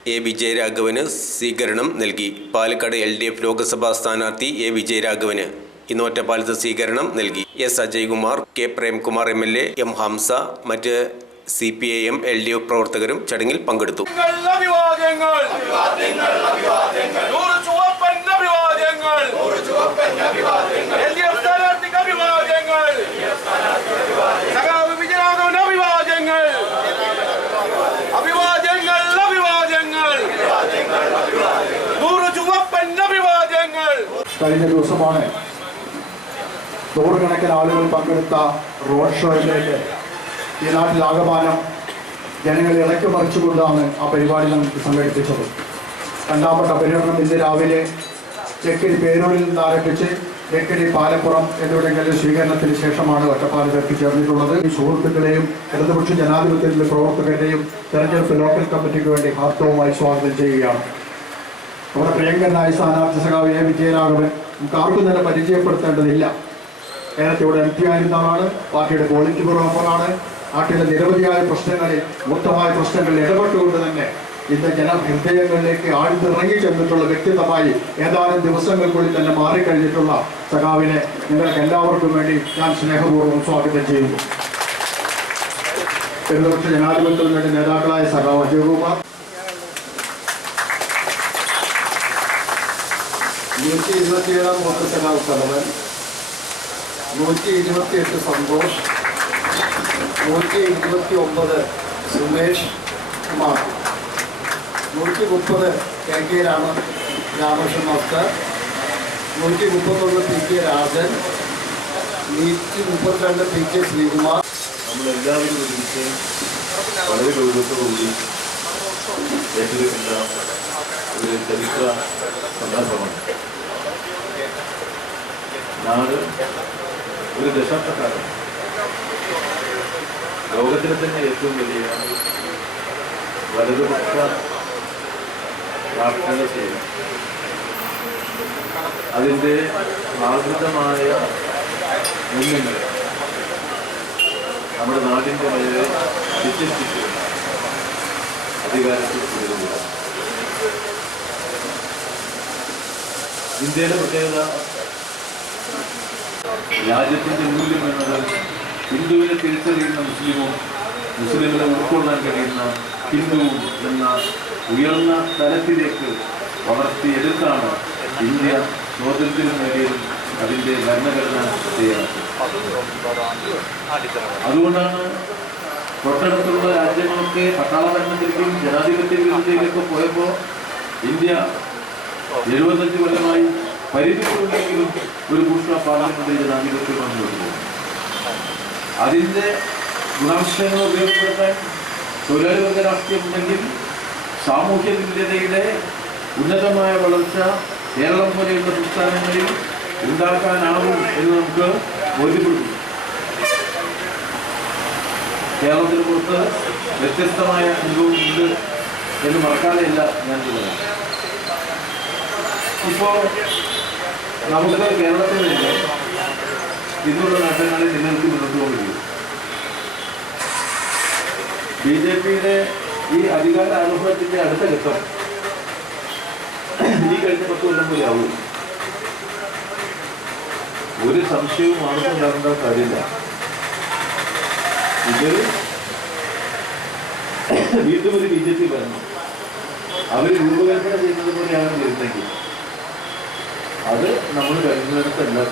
A വിജയരാഘവന് സ്വീകരണം നൽകി. Palakkad LDF Lok Sabha സ്ഥാനാർത്ഥി എ വിജയരാഘവന് ഇന്ന് ഒറ്റപ്പാലത്ത് സ്വീകരണം നൽകി. S Ajaykumar, K Premkumar MLA, M Hamza, മറ്റ് CPIM LDF പ്രവർത്തകരും ചടങ്ങിൽ പങ്കെടുത്തു. കഴിഞ്ഞ ദിവസമാണ് നൂറുകണക്കിന് ആളുകൾ പങ്കെടുത്ത റോഡ് ഷോയിലേക്ക് ഈ നാട്ടിലാകമാനം ജനങ്ങളെ ഇളക്കി മറിച്ചുകൊണ്ടാണ് ആ പരിപാടി നമുക്ക് സംഘടിപ്പിച്ചത്. രണ്ടാമത്തെ പര്യടനം ഇന്ന് രാവിലെ ചെക്കിടി പേരൂരിൽ നിന്ന് ആരംഭിച്ച് ചെക്കിടി പാലപ്പുറം എന്നിവിടങ്ങളിൽ സ്വീകരണത്തിന് ശേഷമാണ് ഒറ്റപ്പാലത്ത് എത്തിച്ചേർന്നിട്ടുള്ളത്. ഈ സുഹൃത്തുക്കളെയും ഇടതുപക്ഷ ജനാധിപത്യത്തിലെ പ്രവർത്തകരെയും തെരഞ്ഞെടുപ്പ് ലോക്കൽ കമ്മിറ്റിക്ക് വേണ്ടി ഹാർദവമായി സ്വാഗതം ചെയ്യുകയാണ്. നമ്മുടെ പ്രിയങ്കരനായ സ്ഥാനാർത്ഥി സഖാവ് എ വിജയരാഘവൻ നമുക്ക് ആർക്കും തന്നെ പരിചയപ്പെടുത്തേണ്ടതില്ല. നേരത്തെ ഇവിടെ MP ആയിരുന്ന ആളാണ്, പാർട്ടിയുടെ പോളിറ്റ് ബ്യൂറോ മെമ്പറാണ്. നാട്ടിലെ നിരവധിയായ പ്രശ്നങ്ങളിൽ മൂർത്തമായ പ്രശ്നങ്ങളിൽ ഇടപെട്ടുകൊണ്ട് തന്നെ ഇന്ന് ജനഹൃദയങ്ങളിലേക്ക് ആഴ്ന്നിറങ്ങി ചെന്നിട്ടുള്ള വ്യക്തിത്വമായി ഏതാനും ദിവസങ്ങൾക്കുള്ളിൽ തന്നെ മാറിക്കഴിഞ്ഞിട്ടുള്ള സഖാവിനെ നിങ്ങൾക്ക് എല്ലാവർക്കും വേണ്ടി ഞാൻ സ്നേഹപൂർവ്വം സ്വാഗതം ചെയ്യുന്നു. ഇടതുപക്ഷ ജനാധിപത്യത്തിന് വേണ്ടി നേതാക്കളായ സഖാവ് അജയ്കുമാർ, 127 മൂത്ത സഖാവ് Salavan, 128 Santhosh, 129 Sumesh Kumar, 130 KK Ramakrishnan master, 131 PK Rajan, 132 PK Sreekumar. നമ്മളെല്ലാവരും ഒരുമിച്ച് വളരെ ഗൗരവത്തോടുകൂടി ഏറ്റെടുക്കുന്ന ഒരു ചരിത്ര സന്ദർഭമാണ്. നാട് ഒരു ദശാബ്ദക്കാലം ലോകത്തിലെ തന്നെ ഏറ്റവും വലിയ വലതുപക്ഷ രാഷ്ട്രീയ സേന അതിൻ്റെ ആകൃതമായ മൂല്യങ്ങൾ നമ്മുടെ നാടിൻ്റെ മേലെ അടിച്ചേൽപ്പിച്ച് അധികാരത്തിൽ തുടരുക. ഇന്ത്യയുടെ പ്രത്യേകത രാജ്യത്തിൻ്റെ മൂല്യം എന്നത് ഹിന്ദുവിനെ തിരിച്ചറിയുന്ന മുസ്ലിമും മുസ്ലിങ്ങളെ ഉൾക്കൊള്ളാൻ കഴിയുന്ന ഹിന്ദുവും എന്ന ഉയർന്ന തലത്തിലേക്ക് വളർത്തിയെടുത്താണ് ഇന്ത്യ സ്വാതന്ത്ര്യം നേടിയതും അതിൻ്റെ ഭരണഘടന തയ്യാറാക്കി. അതുകൊണ്ടാണ് തൊട്ടടുത്തുള്ള രാജ്യങ്ങളൊക്കെ പട്ടാള ഭരണത്തിലേക്കും ജനാധിപത്യ വിരുദ്ധതയിലേക്ക് പോയപ്പോൾ ഇന്ത്യ 75 കൊല്ലമായി പരിധിക്കുള്ളിലെങ്കിലും ഒരു ബൂർഷ്വാ പാർലമെന്റ് ജനാധിപത്യം വന്നുകൊടുത്തു. അതിൻ്റെ ഗുണാംശങ്ങൾ ഉപയോഗപ്പെടുത്താൻ തൊഴിലാളി വർഗ രാഷ്ട്രീയമുണ്ടെങ്കിൽ സാമൂഹ്യ തുല്യതയുടെ ഉന്നതമായ വളർച്ച കേരളം പോലെയുള്ള സംസ്ഥാനങ്ങളിൽ ഉണ്ടാക്കാനാവും എന്ന് നമുക്ക് ബോധ്യപ്പെടുന്നു. കേരളത്തിന് പുറത്ത് വ്യത്യസ്തമായ അനുഭവമുണ്ട് എന്ന് മറക്കാതെയല്ല ഞാൻ പറയാം. ഇപ്പോൾ നമുക്ക് കേരളത്തിൽ നിന്ന് ഇന്നുള്ള നേട്ടങ്ങളിൽ നിങ്ങൾക്ക് മുന്നോട്ട് പോകുകയും BJPയുടെ ഈ അധികാര ആരോപണത്തിൻ്റെ അടുത്ത ഘട്ടം ഈ കഴിഞ്ഞ 10 കൊല്ലം പോലെ ആവും. ഒരു സംശയവും ആർക്കുണ്ടാകേണ്ട കാര്യമില്ല. ഇതൊരു വീണ്ടും ഒരു BJP ഭരണം അവർ രൂപകൽപ്പന ചെയ്യുന്നത് പോലെയാണ് വരുന്നെങ്കിൽ അത് നമ്മൾ കരുതുന്നിടത്തല്ല.